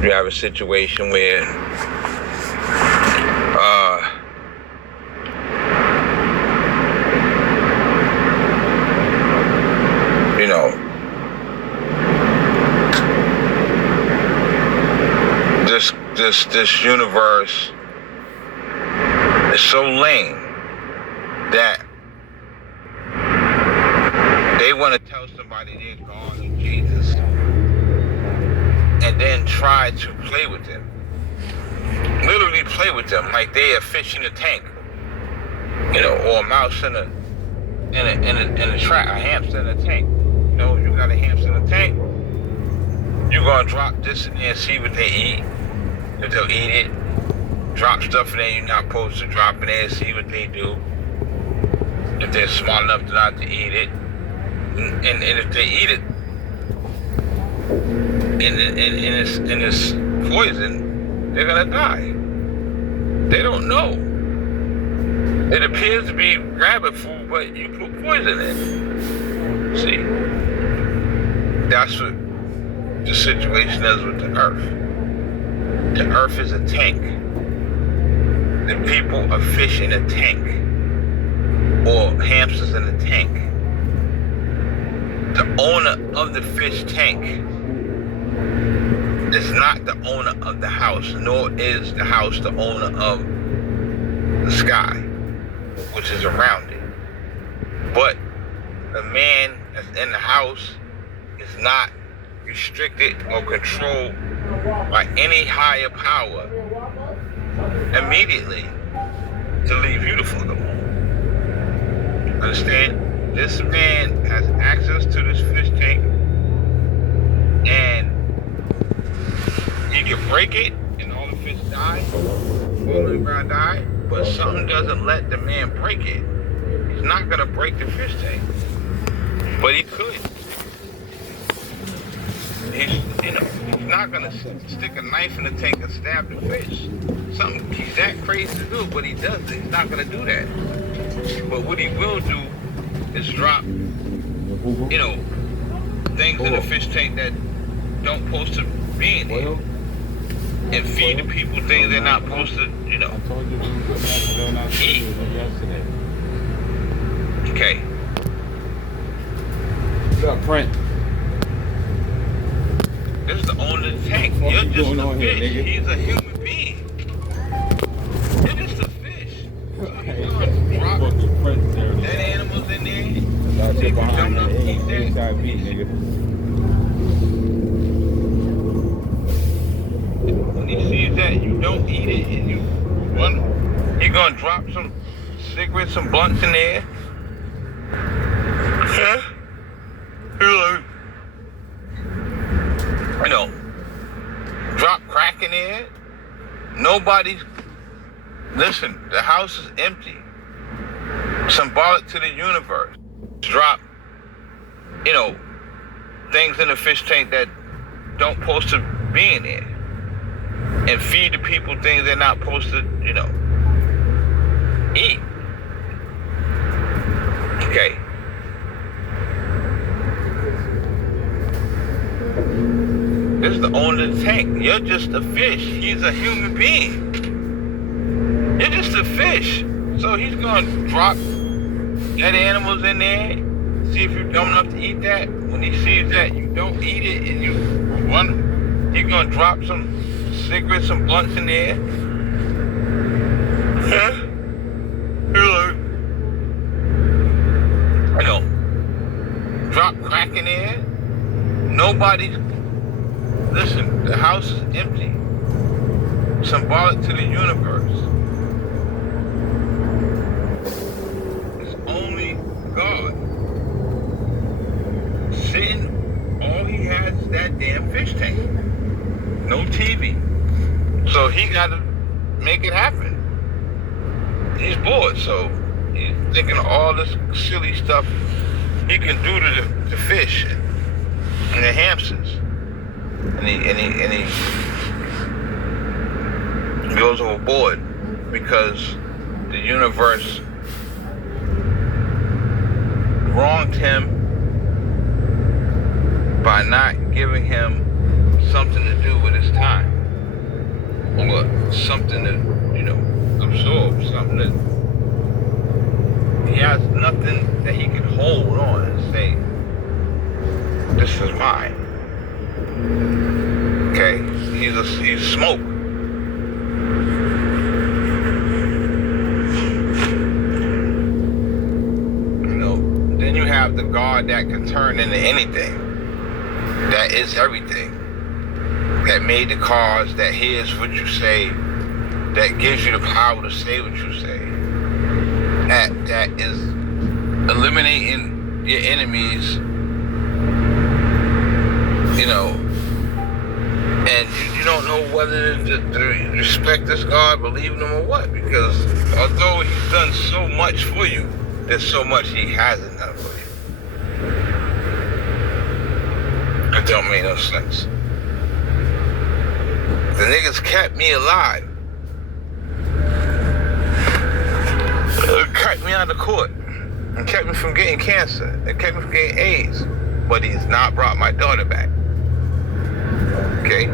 You have a situation where you know, this universe is so lame that they want to tell somebody they're God and Jesus and then try to play with them. Literally play with them like they a fish in a tank, you know, or a mouse in a trap, a hamster in a tank. You know, you got a hamster in a tank. You're gonna drop this in there and see what they eat. If they'll eat it, drop stuff in there you're not supposed to drop in there and see what they do. If they're smart enough not to eat it, and if they eat it, and it's poison, they're gonna die. They don't know. It appears to be rabbit food, but you put poison in. See, that's what the situation is with the earth. The earth is a tank. The people are fish in a tank, or hamsters in a tank. The owner of the fish tank is not the owner of the house, nor is the house the owner of the sky, which is around it. But the man that's in the house is not restricted or controlled by any higher power immediately to leave you the fuck alone. Understand? This man has access to this fish tank, and he can break it and all the fish die, all the ground die, but something doesn't let the man break it. He's not gonna break the fish tank, but he could. He's not gonna stick a knife in the tank and stab the fish. Something he's that crazy to do, but he does it. He's not gonna do that. But what he will do is drop, things in the fish tank that don't supposed to be in there, and feed the people things they're not supposed to, eat. Okay. What's up, Brent? This is the owner of the tank. You're just a fish. He's a human being. You're just a fish. So he's gonna drop dead animals in there. See if you jump up and eat that. When he sees that you don't eat it and you're gonna drop some cigarettes, some blunts in there. Drop crack in there. Nobody's, listen, the house is empty. Symbolic to the universe. Drop, things in the fish tank that don't supposed to be in there. And feed the people things they're not supposed to, eat. Okay. This is the owner of the tank. You're just a fish. He's a human being. You're just a fish. So he's going to drop dead animals in there. See if you're dumb enough to eat that. When he sees that you don't eat it and you run, he's going to drop some cigarettes, some blunts in there. Drop crack in there. Nobody's, listen, the house is empty. Symbolic to the universe. It's only God sitting that damn fish tank. No TV. So he got to make it happen. He's bored, so he's thinking of all this silly stuff he can do to the fish and the hamsters. And he goes overboard because the universe wronged him by not giving him something to do with his time, or something to, absorb, something that he has nothing that he can hold on and say, this is mine. Okay, he's smoke. Then you have the God that can turn into anything, that is everything, that made the cars, that hears what you say, that gives you the power to say what you say, that is eliminating your enemies, and you don't know whether to respect this God, believe in him or what, because although he's done so much for you, there's so much he hasn't done for you. It don't make no sense. The niggas kept me alive. Kept me out of court. And kept me from getting cancer. And kept me from getting AIDS. But he's not brought my daughter back. Okay?